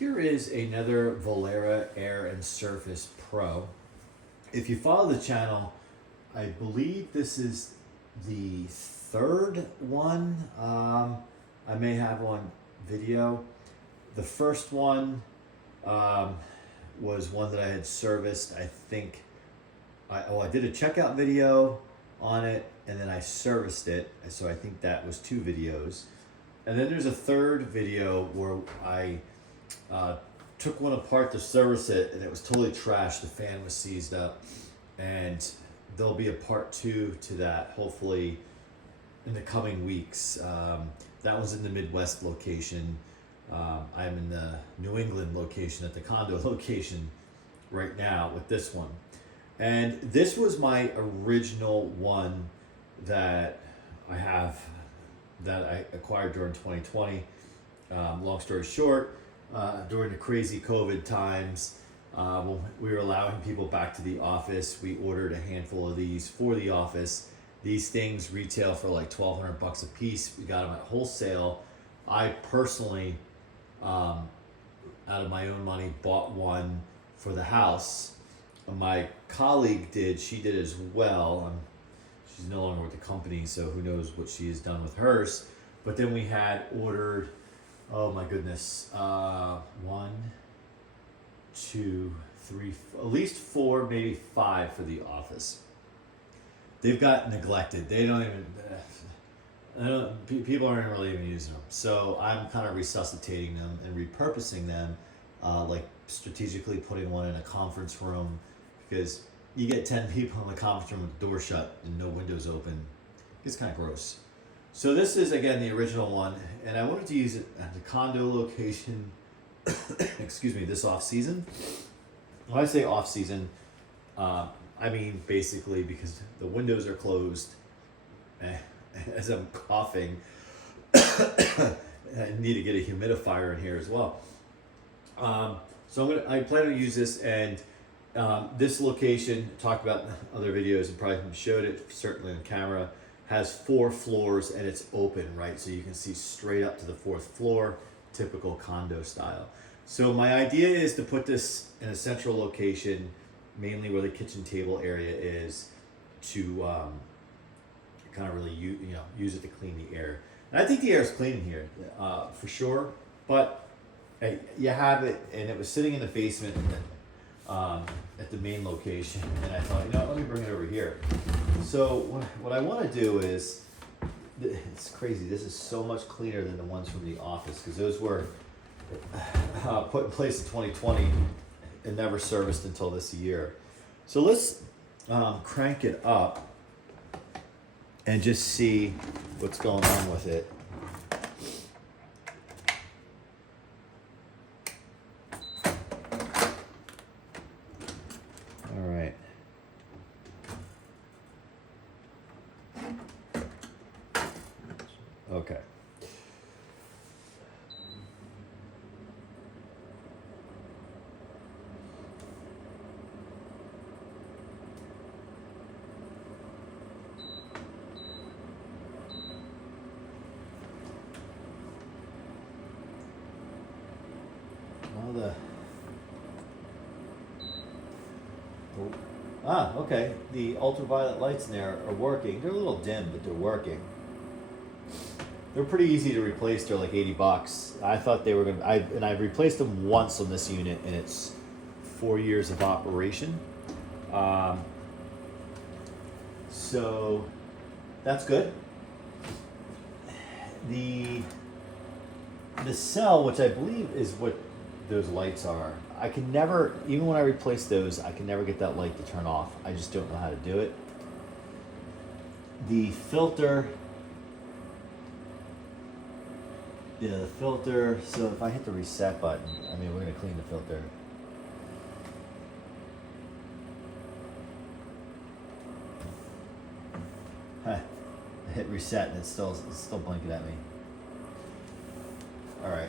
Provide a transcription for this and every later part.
Here is another Vollara Air Surface Pro. If you follow the channel, I believe this is the third one. I may have on video. The first one was one that I had serviced. I think I did a checkout video on it, and then I serviced it. So I think that was 2 videos. And then there's a third video where I took one apart to service it, and it was totally trashed. The fan was seized up, and there'll be a part 2 to that, hopefully in the coming weeks. That was in the Midwest location. I'm in the New England location at the Condo location right now with this one. And this was my original one that I have, that I acquired during 2020. Long story short, during the crazy COVID times, when we were allowing people back to the office, we ordered a handful of these for the office. These things retail for like $1,200 a piece. We got them at wholesale. I personally, out of my own money, bought one for the house. My colleague did, she did as well. She's no longer with the company, so who knows what she has done with hers. But then we had ordered, oh my goodness, 1, 2, 3, at least 4, maybe 5 for the office. They've got neglected. They don't even, people aren't really even using them. So I'm kind of resuscitating them and repurposing them, like strategically putting one in a conference room, because you get 10 people in the conference room with the door shut and no windows open. It's kind of gross. So this is, again, the original one, and I wanted to use it at the Condo location, excuse me, this off-season. When I say off-season, I mean basically because the windows are closed. As I'm coughing, I need to get a humidifier in here as well. So I plan to use this, and this location, talked about in other videos and probably showed it certainly on camera, has 4 floors and it's open, right? So you can see straight up to the 4th floor, typical condo style. So my idea is to put this in a central location, mainly where the kitchen table area is, to kind of really use it to clean the air. And I think the air is clean in here, for sure, but hey, you have it, and it was sitting in the basement at the main location, and I thought, let me bring it over here. So what I want to do is, it's crazy, this is so much cleaner than the ones from the office, because those were put in place in 2020 and never serviced until this year. So let's crank it up and just see what's going on with it. All right. Okay. Okay. The ultraviolet lights in there are working. They're a little dim, but they're working. They're pretty easy to replace. They're like $80. I thought they were gonna. I've replaced them once on this unit, and it's 4 years of operation. So that's good. The cell, which I believe is what those lights are, I can never, even when I replace those, I can never get that light to turn off. I just don't know how to do it. The filter, the filter, so if I hit the reset button, we're gonna clean the filter. I hit reset and it's still blinking at me. All right.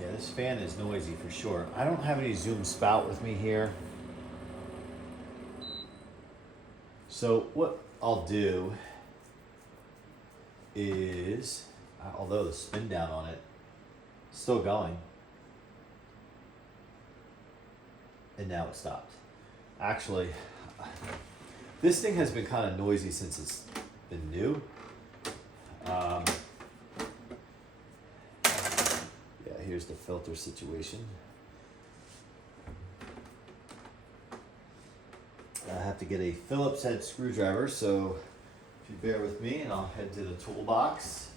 Yeah, this fan is noisy for sure. I don't have any zoom spout with me here. So what I'll do is although the spin down on it is still going. And now it stopped. Actually, this thing has been kind of noisy since it's been new. Yeah, here's the filter situation. I have to get a Phillips head screwdriver, so if you bear with me, and I'll head to the toolbox.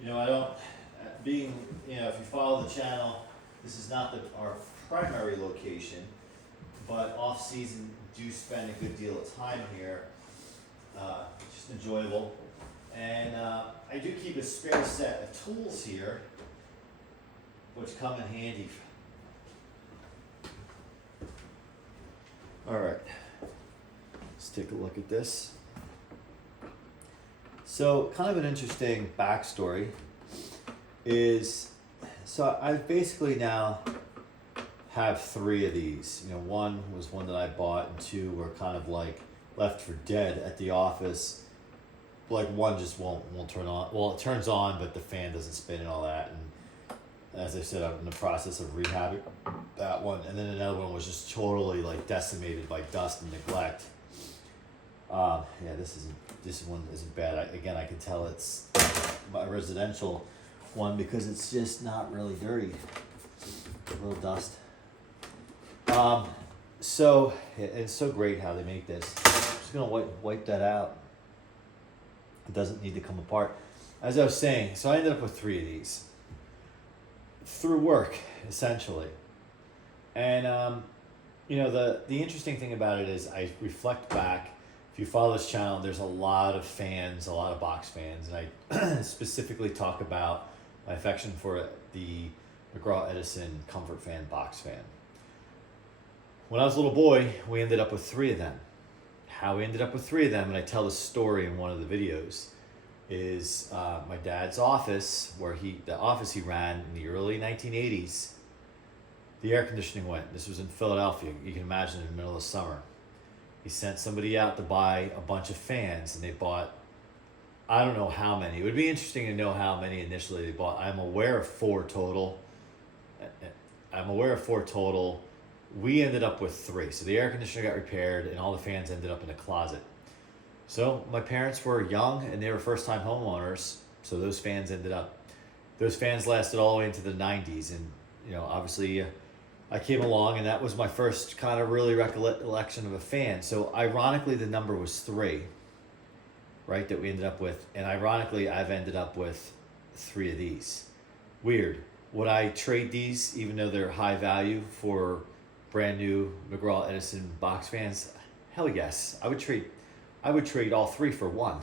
You know, I don't, being, you know, if you follow the channel, this is not our primary location, but off season do spend a good deal of time here. Just enjoyable. And I do keep a spare set of tools here, which come in handy. All right, let's take a look at this. So kind of an interesting backstory is, so I basically now have 3 of these. You know, one was one that I bought, and 2 were kind of like left for dead at the office. Like one just won't turn on. Well, it turns on, but the fan doesn't spin and all that. And as I said, I'm in the process of rehabbing that one. And then another one was just totally like decimated by dust and neglect. Yeah, this one isn't bad. I can tell it's my residential one because it's just not really dirty. A little dust. So it's so great how they make this. I'm just gonna wipe that out. It doesn't need to come apart. As I was saying, so I ended up with 3 of these through work, essentially. And you know, the interesting thing about it is I reflect back. If you follow this channel, there's a lot of fans, a lot of box fans, and I specifically talk about my affection for the McGraw Edison comfort fan box fan. When I was a little boy, we ended up with 3 of them. How we ended up with 3 of them, and I tell the story in one of the videos, is my dad's office, the office he ran in the early 1980s, the air conditioning went. This was in Philadelphia. You can imagine in the middle of summer. He sent somebody out to buy a bunch of fans, and they bought, I don't know how many. It would be interesting to know how many initially they bought. I'm aware of 4 total. We ended up with 3. So the air conditioner got repaired, and all the fans ended up in a closet. So my parents were young, and they were first-time homeowners, so those fans lasted all the way into the 90s. And, you know, obviously, I came along, and that was my first kind of really recollection of a fan. So ironically, the number was 3, right, that we ended up with. And ironically, I've ended up with 3 of these. Weird. Would I trade these, even though they're high value, for brand new McGraw Edison box fans? Hell yes. I would trade all 3 for 1.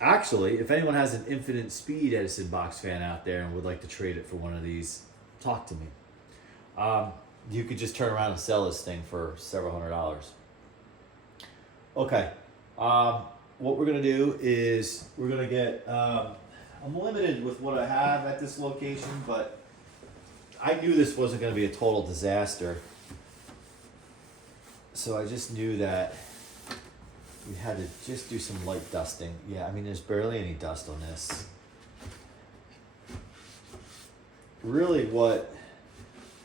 Actually, if anyone has an infinite speed Edison box fan out there and would like to trade it for one of these, talk to me. You could just turn around and sell this thing for several $100s. Okay, what we're gonna do is we're gonna get, I'm limited with what I have at this location, but I knew this wasn't gonna be a total disaster. So I just knew that we had to just do some light dusting. Yeah, I mean, there's barely any dust on this. Really what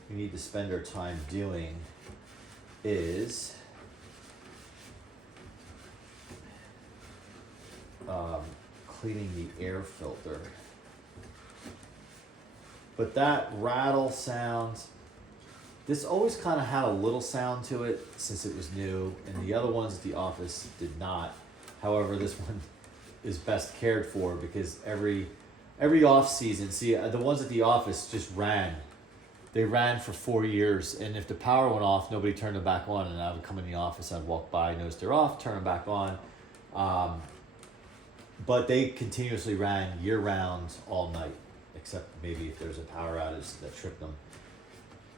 we need to spend our time doing is cleaning the air filter. But that rattle sound, this always kind of had a little sound to it since it was new, and the other ones at the office did not. However, this one is best cared for because every off season, see, the ones at the office just ran. They ran for 4 years, and if the power went off, nobody turned them back on, and I would come in the office, I'd walk by, notice they're off, turn them back on. But they continuously ran year-round all night, except maybe if there's a power outage that tripped them.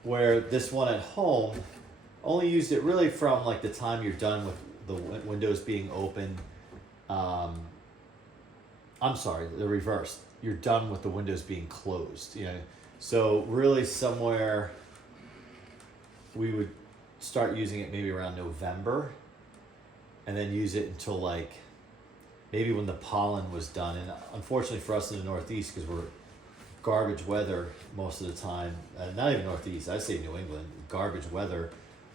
Where this one at home, only used it really from like the time you're done with the windows being open I'm sorry, the reverse. You're done with the windows being closed. So really somewhere we would start using it maybe around November, and then use it until like maybe when the pollen was done. And unfortunately for us in the Northeast, because we're garbage weather most of the time, not even Northeast, I say New England, garbage weather.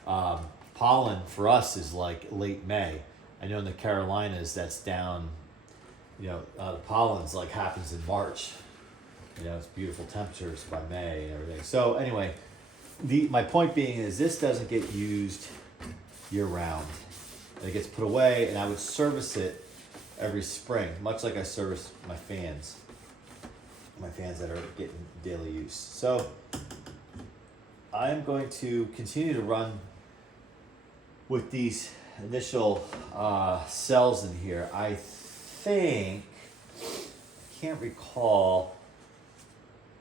Pollen for us is like late May. I know in the Carolinas that's down, the pollen's like happens in March. It's beautiful temperatures by May and everything. So anyway, my point being is this doesn't get used year round. It gets put away, and I would service it every spring, much like I service my fans that are getting daily use. So I'm going to continue to run with these initial cells in here. I can't recall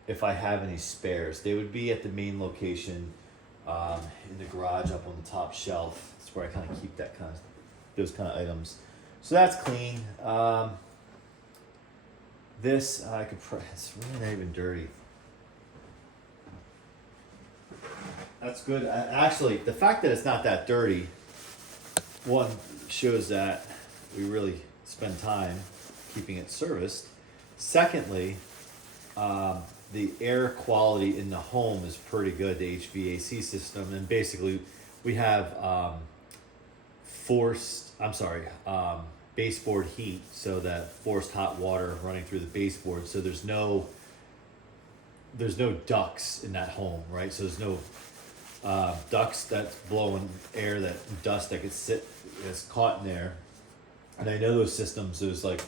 if I have any spares. They would be at the main location in the garage up on the top shelf. That's where I kind of keep those kind of items. So that's clean. This I could it's really not even dirty. That's good. Actually, the fact that it's not that dirty, one, shows that we really spend time keeping it serviced. Secondly, the air quality in the home is pretty good, the HVAC system, and basically we have baseboard heat, so that forced hot water running through the baseboard, so there's no ducts in that home, right? So there's no ducts that's blowing air, that dust that gets caught in there. And I know those systems, those like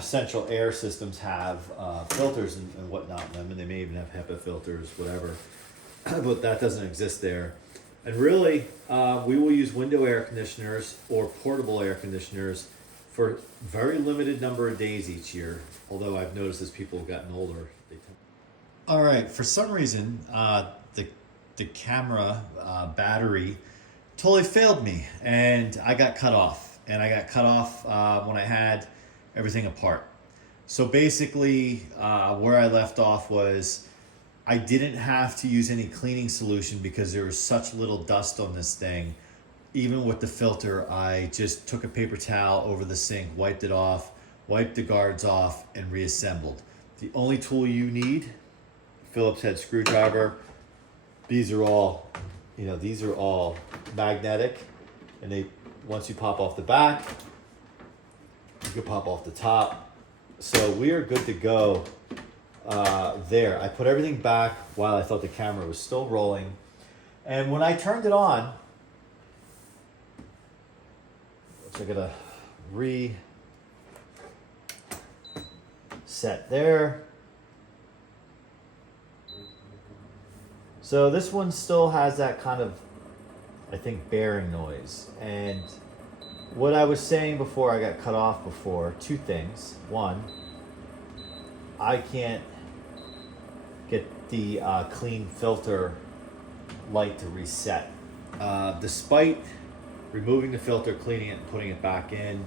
central air systems have filters and whatnot in them, and they may even have HEPA filters, whatever. But that doesn't exist there. And really, we will use window air conditioners or portable air conditioners for very limited number of days each year. Although I've noticed as people have gotten older, they tend. All right, for some reason, the camera battery totally failed me, and I got cut off. And I got cut off when I had everything apart. So basically, where I left off was I didn't have to use any cleaning solution because there was such little dust on this thing. Even with the filter, I just took a paper towel over the sink, wiped it off, wiped the guards off, and reassembled. The only tool you need, Phillips head screwdriver. These are all magnetic, and once you pop off the back, you can pop off the top. So we are good to go there. I put everything back while I thought the camera was still rolling. And when I turned it on, which I gotta reset there. So this one still has that kind of, I think, bearing noise. And what I was saying before I got cut off before, two things. One, I can't get the clean filter light to reset. Despite removing the filter, cleaning it, and putting it back in,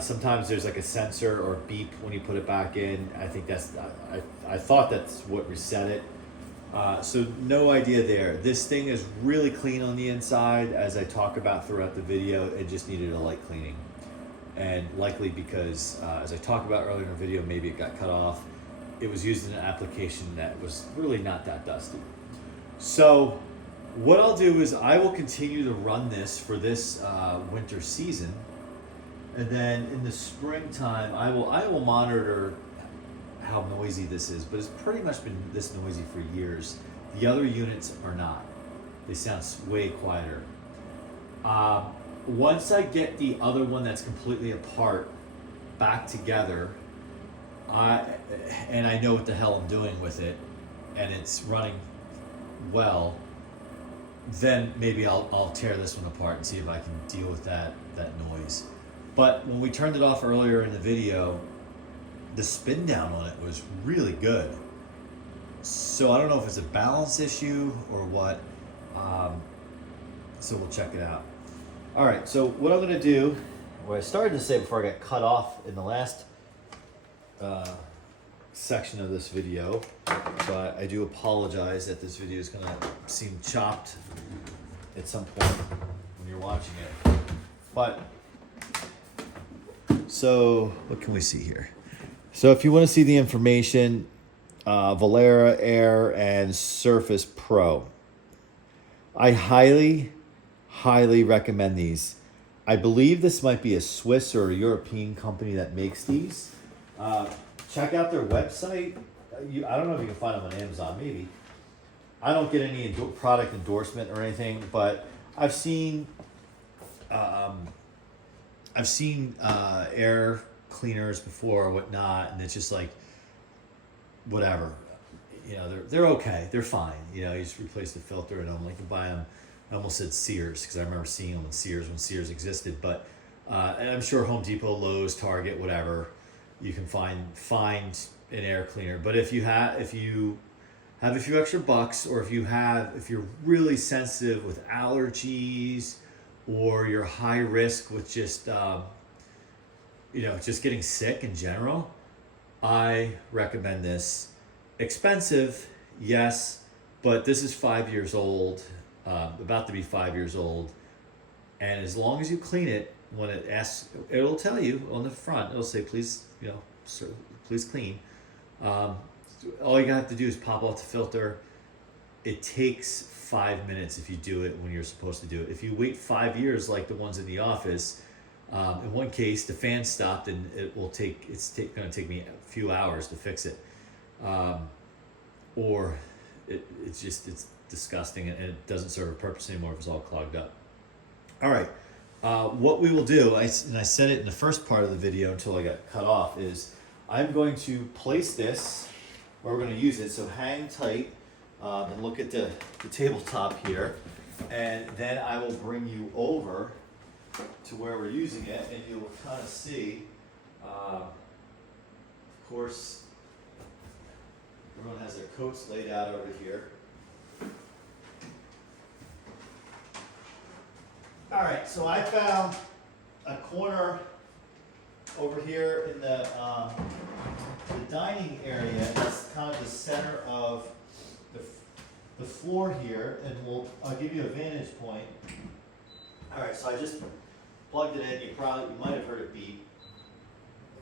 sometimes there's like a sensor or beep when you put it back in. I think I thought that's what reset it. So no idea there. This thing is really clean on the inside, as I talk about throughout the video. It just needed a light cleaning. And likely because, as I talked about earlier in the video, maybe it got cut off. It was used in an application that was really not that dusty. So what I'll do is I will continue to run this for this winter season. And then in the springtime, I will monitor how noisy this is, but it's pretty much been this noisy for years. The other units are not. They sound way quieter. Once I get the other one that's completely apart back together, and I know what the hell I'm doing with it, and it's running well, then maybe I'll tear this one apart and see if I can deal with that noise. But when we turned it off earlier in the video, the spin down on it was really good. So I don't know if it's a balance issue or what. So we'll check it out. All right, so what I'm gonna do what I started to say before I got cut off in the last section of this video, so I do apologize that this video is going to seem chopped at some point when you're watching it. But, so what can we see here? So if you want to see the information, Vollara Air and Surface Pro. I highly recommend these. I believe this might be a Swiss or a European company that makes these. Check out their website. I don't know if you can find them on Amazon, maybe. I don't get any product endorsement or anything, but I've seen air cleaners before or whatnot, and it's just like, whatever. You know, they're okay. They're fine. You know, you just replace the filter, and I'm like, you buy them. I almost said Sears because I remember seeing them in Sears when Sears existed, but and I'm sure Home Depot, Lowe's, Target, whatever, you can find an air cleaner. But if you have a few extra bucks, or if you're really sensitive with allergies, or you're high risk with just just getting sick in general, I recommend this. Expensive, yes, but this is 5 years old, about to be 5 years old, and as long as you clean it, when it asks, it'll tell you on the front, it'll say, please, sir, please clean. All you have to do is pop off the filter. It takes 5 minutes if you do it when you're supposed to do it. If you wait 5 years like the ones in the office, in one case the fan stopped, and going to take me a few hours to fix it. Or it's disgusting, and it doesn't serve a purpose anymore if it's all clogged up. All right, what we will do, I said it in the first part of the video until I got cut off, is I'm going to place this where we're going to use it. So hang tight and look at the tabletop here, and then I will bring you over to where we're using it, and you'll kind of see, of course, everyone has their coats laid out over here. All right, so I found a corner over here in the dining area. That's kind of the center of the floor here, and I'll give you a vantage point. All right, so I just plugged it in. You might have heard it beep.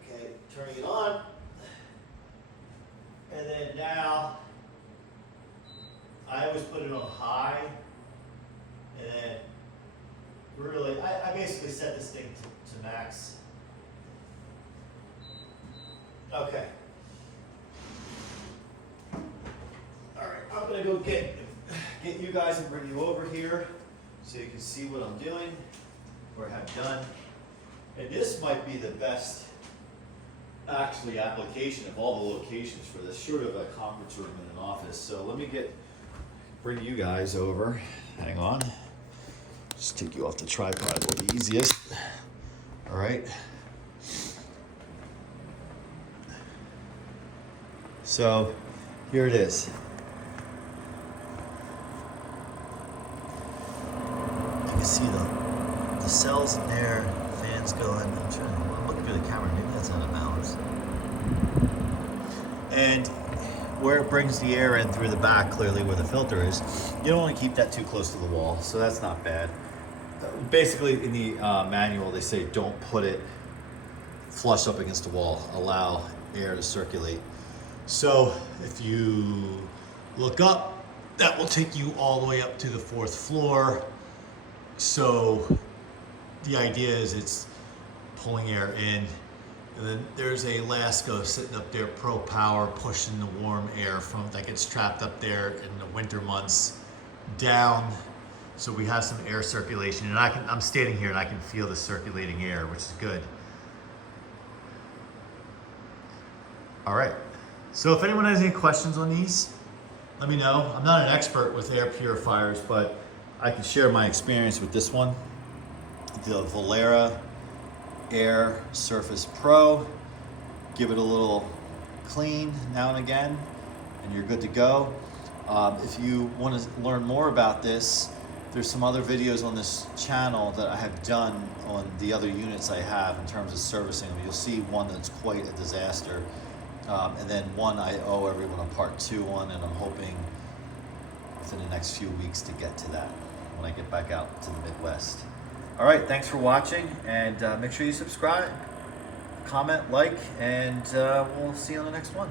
Okay, turning it on. And then now, I always put it on high, and then really, I basically set this thing to max. Okay. All right, I'm gonna go get you guys and bring you over here so you can see what I'm doing or have done. And this might be the best application of all the locations for this, short of a conference room in an office. So let me bring you guys over. Hang on. Just take you off the tripod, will be easiest. All right. So here it is. You can see the cells in there, fans going. I'm looking through the camera, maybe that's out of balance. And where it brings the air in through the back, clearly where the filter is, you don't want to keep that too close to the wall, so that's not bad. Basically, in the manual, they say don't put it flush up against the wall, allow air to circulate. So if you look up, that will take you all the way up to the 4th floor. So the idea is it's pulling air in, and then there's a Lasco sitting up there, Pro Power, pushing the warm air that gets trapped up there in the winter months down. So we have some air circulation, and I'm standing here and I can feel the circulating air, which is good. All right. So if anyone has any questions on these, let me know. I'm not an expert with air purifiers, but I can share my experience with this one, the Vollara Air Surface Pro. Give it a little clean now and again, and you're good to go. If you want to learn more about this, There's some other videos on this channel that I have done on the other units I have in terms of servicing them. You'll see one that's quite a disaster, and then one I owe everyone a part 2 on, and I'm hoping within the next few weeks to get to that when I get back out to the Midwest. All right, thanks for watching, and make sure you subscribe, comment, like, and we'll see you on the next one.